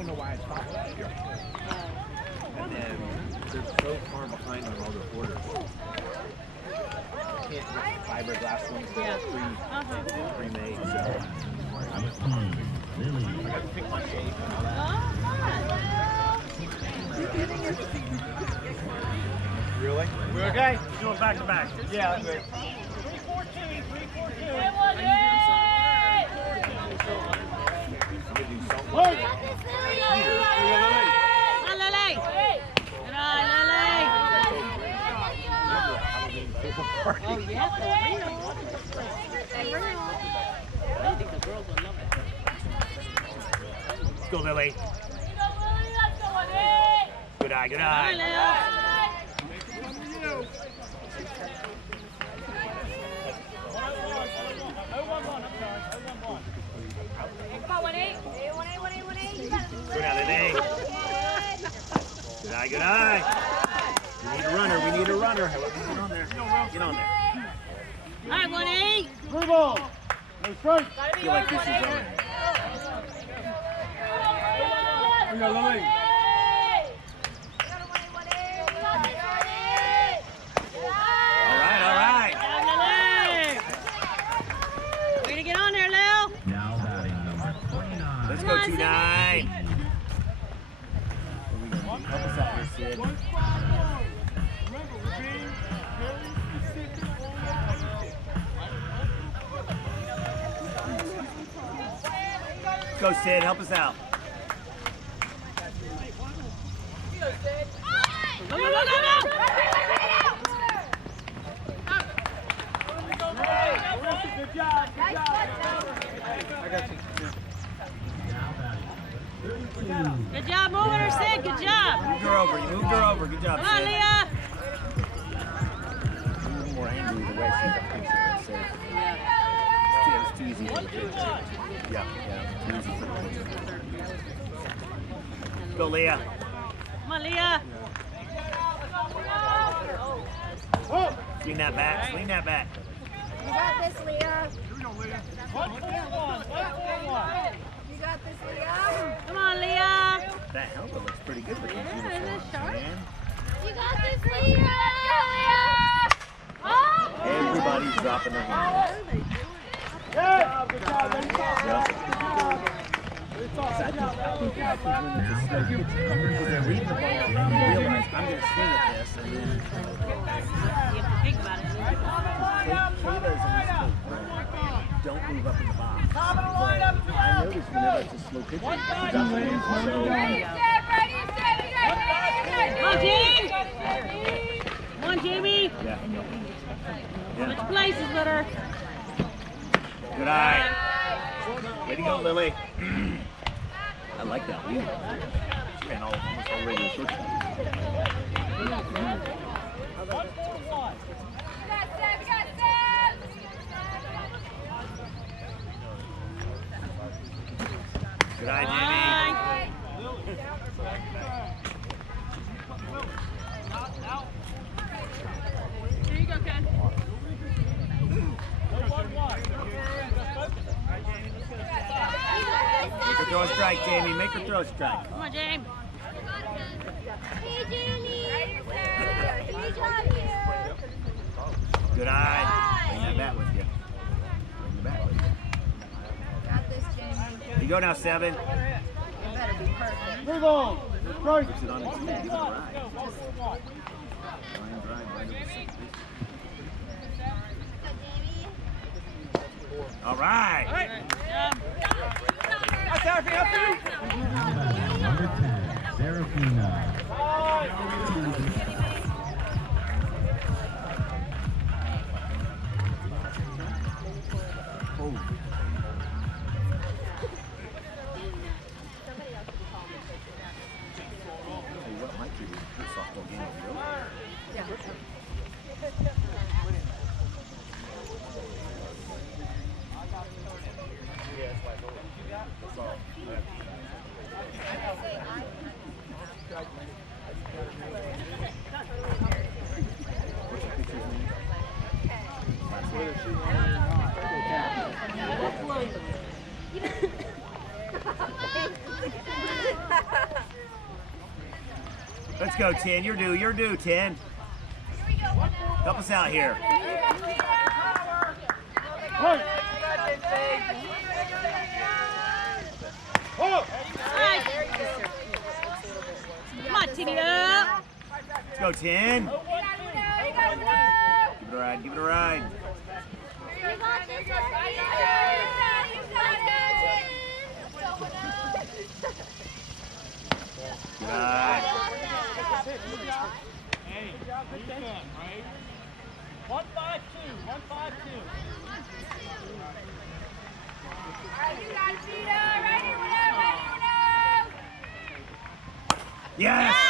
don't know why it's not. And then they're so far behind on all the orders. Can't get fiberglass ones that are pre-made, so. I got to pick my shape and all that. Really? We're okay? Doing back to back. Yeah, I'm good. 3-4-2, 3-4-2. I'm gonna do something. Whoa! Oh, yes, I think the girls will love it. Let's go, Lily. Good eye, good eye. Good eye, Lily. Good eye, good eye. We need a runner, we need a runner. Get on there. Get on there. All right, 1-8. Blue ball. No strike. I feel like this is on. We got Lily. All right. Way to get on there, Lil. Now batting number 29. Let's go 2-9. Help us out here, Sid. Go, Sid. Help us out. Go, go, go, go, go. Good job. I got you. Good job moving her, Sid. Good job. Moved her over. You moved her over. Good job, Come on, Sid. Leah. I'm a little more angry the way she's up here, so. It's too easy for the kids. Yeah, too easy for the kids. Go, Leah. Come on, Leah. Swing that back. Swing that back. You got this, Leah. You got this, Leah. Come on, Leah. That helmet looks pretty good with these uniforms, sharp. man. You got this, Leah. Leah. Oh! Everybody's dropping their hands. Yeah. Good job, Lily. I think when the slow pitch, because they're reading the ball, they realize I'm going to swing at this, and then You have to think about it. Kayla's in this boat. Don't move up in the box. But I noticed whenever it's a slow pitch, it doesn't move. Come on, Jamie. Come on, Jamie. Yeah. Switch places with her. Good eye. Way to go, Lily. I like that lead. She ran almost all radio shortstop. Good eye, Jamie. Here you go, Ken. Make her throw a strike, Jamie. Make her throw a strike. Come on, James. Hey, Jamie. Good job here. Good eye. Bring that bat with you. Bring the bat with you. Got this, Jamie. You go now, 7. You better be perfect. Move on. Strike. Puts it on its feet, give it a ride. Line drive right over second base. All right. Now batting number 10, Serafina. Oh. Hey, what might be a softball game over here? go, 10. You're due, 10. Help us out here. Come on, Timmy, up. Let's go, 10. Give it a ride, give it a ride. You got this, you got it. Good eye. Hey, defense, right? 1-5-2, 1-5-2. You got it, Peter. Ready, Uno, ready, Uno. Yes!